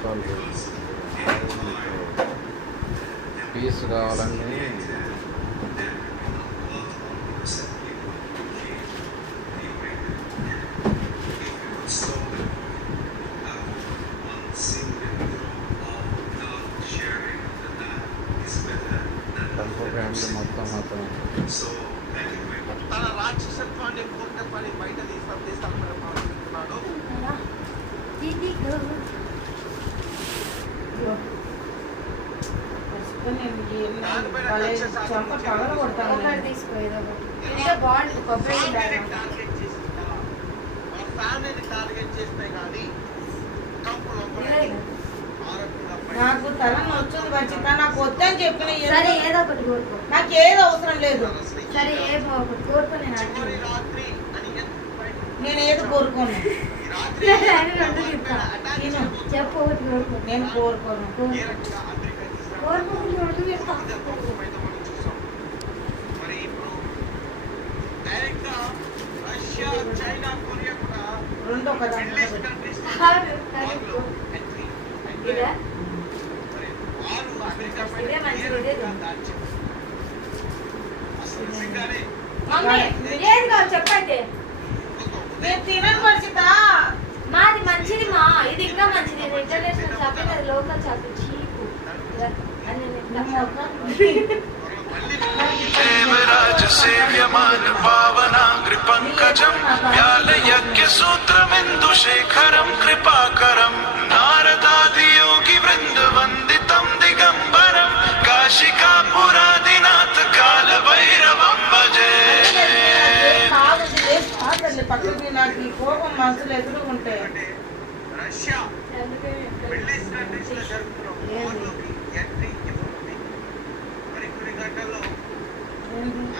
తీసుకోవాలి. పీస్ కావాలని ఫ్యామిలీ మొత్తం తన రాక్షసత్వాన్ని పూర్తిపడి బయట తీస్తాను. నాకు తల నొచ్చుంది వచ్చింద నాకు వద్దని చెప్పిన నాకు ఏది అవసరం లేదు. నేను ఏది కోరుకోను. నేను కోరుకోను. రెండో కదా చెప్పండి. నేను తినను పరిచిత. మాది మంచిది మా, ఇది ఇంకా మంచిది. ఇంటర్నేషనల్ షాపింగ్, అది లోకల్ షాపింగ్ చీపు. देवराज सेव्यमान पावनाग्रि पंकजं व्यालयज्ञ सूत्रमिन्दुशेखरं कृपाकरं नारदादि योगी वृन्द वन्दितं दिगंबरं काशिकापुरादिनाथ कालभैरवं भजे. పక్కకి నాకు ఈ కోపం మనసులో ఎదురుకుంటే రష్యా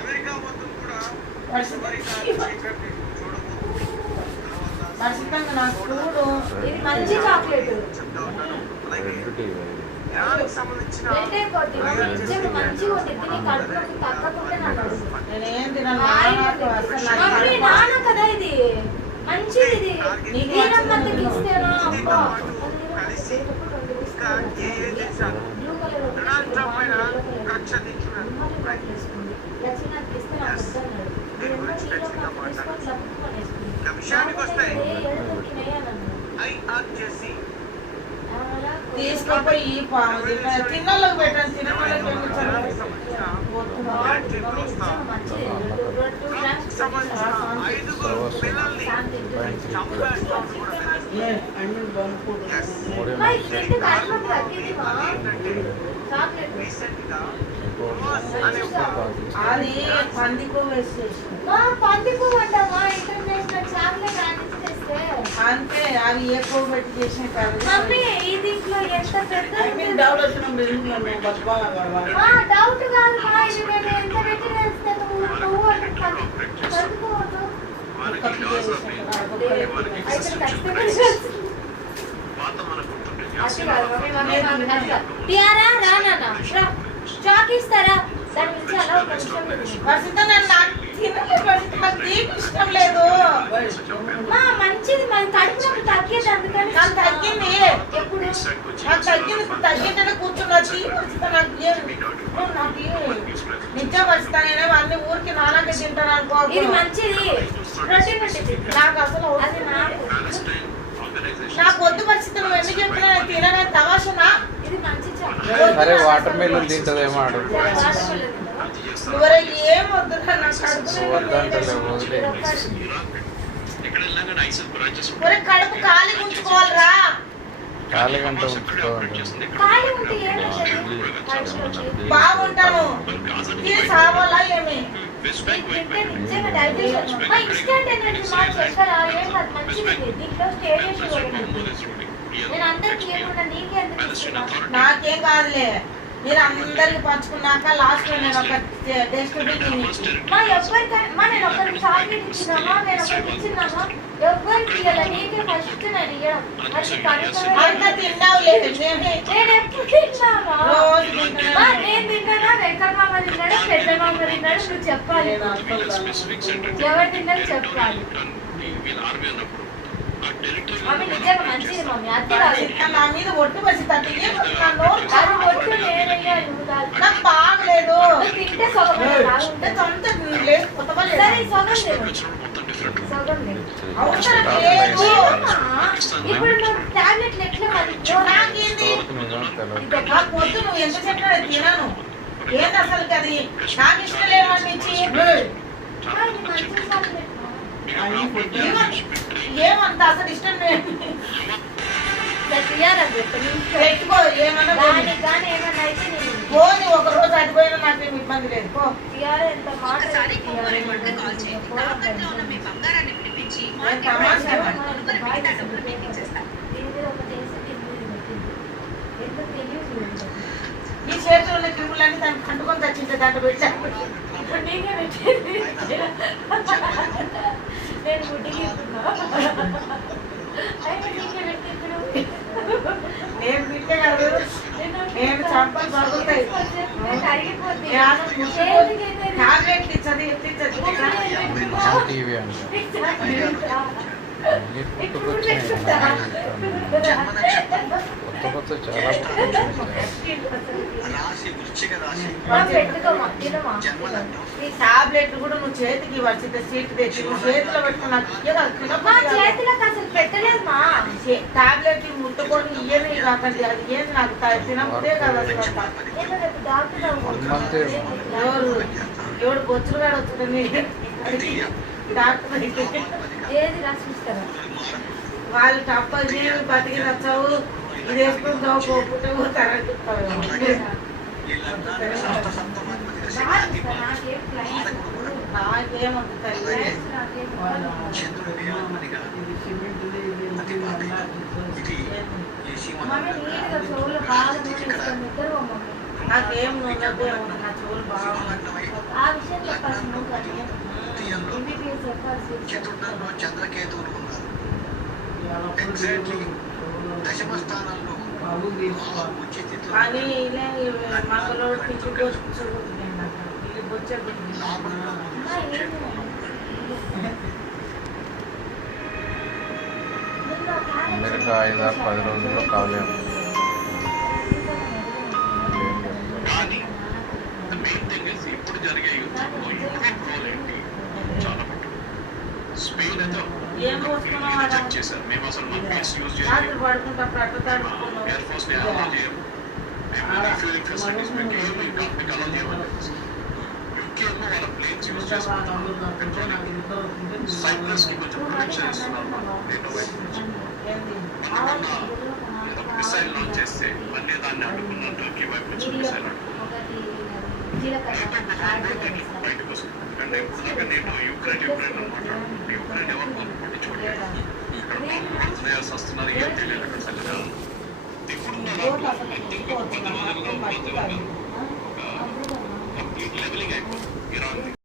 అమెరికా మొత్తం కూడా పరిశుద్ధంగా నాకు చూడు. ఇది మంచి చాక్లెట్. నేనేం తినను కదా, ఇది మంచిది. విషయానికి వస్తే ఐఆర్జేసీ తీసుకుపోయి ఈ పాము తిన్నోళ్ళకి పెట్టండి. తినోళ్ళకి అది పందికో వేసేసి అంతే. అవి ఏ కొవ్వు పెట్టి చేసిన కాదు. డౌట్ వచ్చినప్పుడు డౌట్ కాదు మా, ఇది నేను ఎంత పెట్టి వేస్తాను. స్టాక్ ఇస్తారా? దాని గురించి అలా ఇష్టం లేదు. మంచిది, మన కడుపునొప్పి తగ్గేది. అందుకని నాకు తగ్గింది. ఎప్పుడు నాకు తగ్గింది. ఇప్పుడు తగ్గింటనే కూర్చున్నా. నాకు నిజం వస్తా. నేను అన్ని ఊరికి నాలాగే తింటాను అనుకో. ఇది మంచిది, ప్రోటీన్ ఉంటుంది. నాకు అసలు అది నాకు వద్దు పరిస్థితి. నువ్వు ఎందుకు చెప్పినా నేను తిననే తమాషనా. ఇది మంచి అరే వాటర్ మిలన్ తింటదేమో అడుగు. ఏం వద్దు కడుపు ఖాళీ ఉంచుకోవాలరా. ఖాళీ గంట బాగుంటాను. సావాలా ఏమి నాకేం కాదులే. మీరు అందరికి పంచుకున్నాక లాస్ట్ లో నేను ఒక డస్ట్బిన్ నేను ఒకరికి చాక్లెట్ ఇచ్చినామా, నేను ఒకరికి ఇచ్చినామా, ఎవరికి ఇవ్వాలి. నీకే ఫస్ట్ నేను ఇవ్వడం. అంత తిన్నావులే. నేను ఎప్పుడు తిన్నావా? నేను తిన్నానా, వెంకట మామ తిన్నాడు, పెద్ద మామ తిన్నాడు. నువ్వు చెప్పాలి ఎవరు తిన్నాడు చెప్పాలి. మమ్మీ నిజంగా మంచిది మమ్మీ అది కాదు నా మీద ఒట్టు వచ్చి తట్టి నా నోరు అది ఒట్టు నేనయ్యా నువ్వు కాదు నాకు బాగలేదు తింటే సగం అంటే సొంత లేదు కొత్త పని సరే సగం లేదు సగం లేదు అవసరం లేదు ఇప్పుడు నువ్వు టాబ్లెట్లు ఎట్లా మరి నాకేంది తోలుకు నిజం తెలియదు. నాకు వద్దు నువ్వు ఎంత చెప్పినా నేను తినను ఏంది అసలు అది నాకు ఇష్టం లేవనిచ్చి ఏమంత అసలు ఇష్టం లేదు పెట్టుకో ఏమన్నా పోనీ ఒక రోజు అడిపోయినా నాకేం ఇబ్బంది లేదు పో ఈ చేతిలో ఉన్న క్రిములన్నీ దాన్ని కంటుకొని తెచ్చింటే దాంట్లో పెట్టాను నేను గుడ్డికి నేను తింటే కాదు నేను చంపలు బాగుతాయి టాబ్లెట్లు ఇచ్చది ఎత్తిచ్చది మన టీవీ అంటే అన్ని పుట్టుకొచ్చినాయి. కొత్త కొత్త చాలా పుట్టుకొచ్చినాయి. రాశి వృశ్చిక రాశి ఈ టాబ్లెట్లు కూడా నువ్వు చేతికి వచ్చింది సీట్ తెచ్చి నువ్వు చేతిలో పెట్టుకున్నా చేతిలోకి అసలు పెట్టలేదు మా టాబ్లెట్లు ముట్టుకొని ఇయ్యని కాకండి అది ఏంది నాకు తినముదే కదా అసలు డాక్టర్ ఎవడు బొచ్చులు కాడ వచ్చింది డాక్టర్ అయితే ఏది రాసిస్తారా వాళ్ళు తప్పది బతికి నచ్చావు ఇది వేసుకుంటావు పోతే పోతారని చెప్తావు నాకేం క్లైంట్ నాకేమంటుంది మమ్మీ నీట్గా చెవులు బాగా నిద్ర మమ్మీ నాకేం ఉన్నదే నా చెవులు బాగున్నాయి ఆ విషయం చెప్పాల్సి నువ్వు ఎంబీబీఎస్ చతుర్థంలో చంద్రకేతువులు ఉన్నారు. ఎగ్జాక్ట్లీ దశమ స్థానంలో ఉచ్చి స్థితిలో కానీ మాలో పిచ్చి బొచ్చు ఇది బొచ్చే అందరికీ 5-10 రోజుల్లో ఖాళీ ఉంది. కానీ the main thing is ఇప్పుడు జరిగే యుద్ధంలో యూరోప్ రోల్ ఏంటి చాలా మటుకు స్పెయిన్ అయితే ఏం పోసుకున్నావు రిజెక్ట్ చేశారు. మేము అసలు మన కేసు యూజ్ రాత్రి చేయలేదు. పడుకుంటప్పుడు అట్ట తడుపుకున్నావు ఎయిర్ ఫోర్స్ ని అలౌ చేయము. మేము రీఫ్యూలింగ్ ఫెసిలిటీస్ మీకు ఏమి మీకు అలౌ చేయమని యూకేలో వాళ్ళ ప్లేన్స్ యూజ్ చేసుకుంటారు. సైప్రస్ కి కొంచెం ప్రొటెక్షన్ ఇస్తున్నారు నేను వైపు నుంచి. ఏంది మొన్న ఏదో మిసైల్ లాంచ్ చేస్తే మళ్ళీ దాన్ని అడ్డుకున్న టర్కీ వైపు నుంచి మిసైల్ బయటకు వస్తుంది. ఎందుకంటే ఇప్పుడు దాకా నేను యుక్రెయిన్ అని మాట్లాడుతున్నాను. యుక్రెయిన్ ఎవరు పట్టించుకోలేదు. ఇక్కడ హృదయాలు వస్తున్నారు ఏం తెలియదు. అక్కడ ఇప్పుడున్న 10 రోజుల్లో